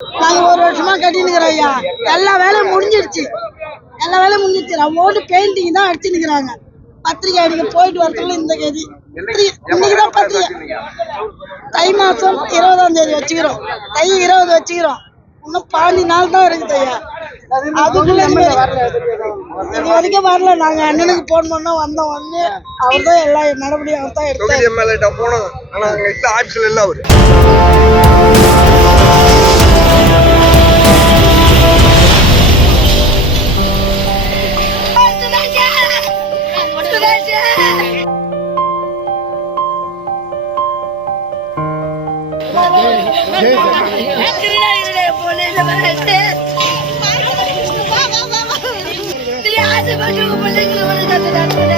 நாங்க ஒரு வருஷமா கட்டினுக்கிறோம் ஐயா. எல்லா வேலையும் முடிஞ்சிருச்சு. நம்ம ஓட்டு பெயிண்டிங் தான் அடிச்சுன்னுக்குறாங்க. பத்திரிகை அடிக்க போயிட்டு வரதுல இந்த கதி. இன்னைக்குதான் பத்திரிகை. தை மாசம் 20ஆம் தேதி வச்சுக்கிறோம். தை 20 வச்சுக்கிறோம். இன்னும் 15 நாள் தான் இருக்குது ஐயா. அதுக்குள்ள இது வரைக்கும் வரல. நாங்க அண்ணனுக்கு போன் பண்ணோம், வந்தோம். வந்து அவர் தான் எல்லா நடவடிக்கையும் அவர் தான் எடுத்தார். போனோம். ஆனா அங்க இல்ல, ஆட்சியில் இல்ல அவரு. Dia ada baju boleh